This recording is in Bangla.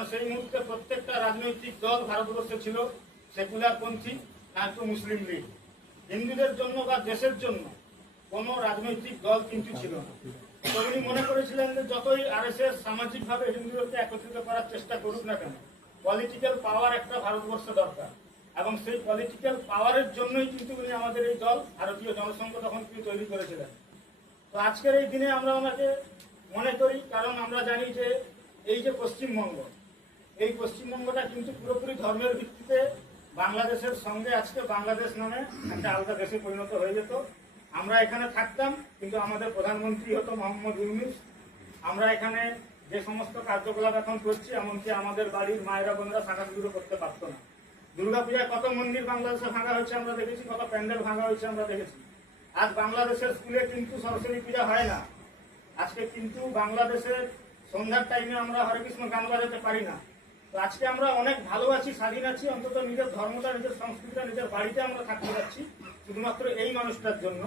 কারণ সেই মুহূর্তে প্রত্যেকটা রাজনৈতিক দল ভারতবর্ষে ছিল সেকুলারপন্থী আর তো মুসলিম লীগ। হিন্দুদের জন্য বা দেশের জন্য কোনো রাজনৈতিক দল কিন্তু ছিল না। তো উনি মনে করেছিলেন যে যতই আরএসএস সামাজিকভাবে হিন্দুদেরকে একত্রিত করার চেষ্টা করুক না কেন, পলিটিক্যাল পাওয়ার একটা ভারতবর্ষে দরকার, এবং সেই পলিটিক্যাল পাওয়ারের জন্যই কিন্তু উনি আমাদের এই দল ভারতীয় জনসংঘ তখন কিন্তু তৈরি করেছিলেন। তো আজকের এই দিনে আমরা ওনাকে মনে করি, কারণ আমরা জানি যে এই যে পশ্চিমবঙ্গ, এই পশ্চিমবঙ্গটা কিন্তু পুরোপুরি ধর্মের ভিত্তিতে বাংলাদেশের সঙ্গে আজকে বাংলাদেশ নামে একটা আলাদা দেশে পরিণত হয়ে যেত। আমরা এখানে থাকতাম কিন্তু আমাদের প্রধানমন্ত্রী হতো মোহাম্মদ ইউনূস। আমরা এখানে যে সমস্ত কার্যকলাপ এখন করছি, এমনকি আমাদের বাড়ির মায়েরা বোনেরা শাখাগুলো করতে পারতো না। দুর্গাপূজায় কত মন্দির বাংলাদেশে ভাঙা হয়েছে আমরা দেখেছি, কত প্যান্ডেল ভাঙা হয়েছে আমরা দেখেছি। আজ বাংলাদেশের স্কুলে কিন্তু সরস্বতী পূজা হয় না। আজকে কিন্তু বাংলাদেশের সন্ধ্যার টাইমে আমরা হরে কৃষ্ণ গান বাজাতে পারি না। তো আজকে আমরা অনেক ভালো আছি, স্বাধীন আছি, অন্তত নিজের ধর্মটা, নিজের সংস্কৃতিটা নিজের বাড়িতে আমরা থাকতে পারছি, শুধুমাত্র এই মানুষটার জন্য।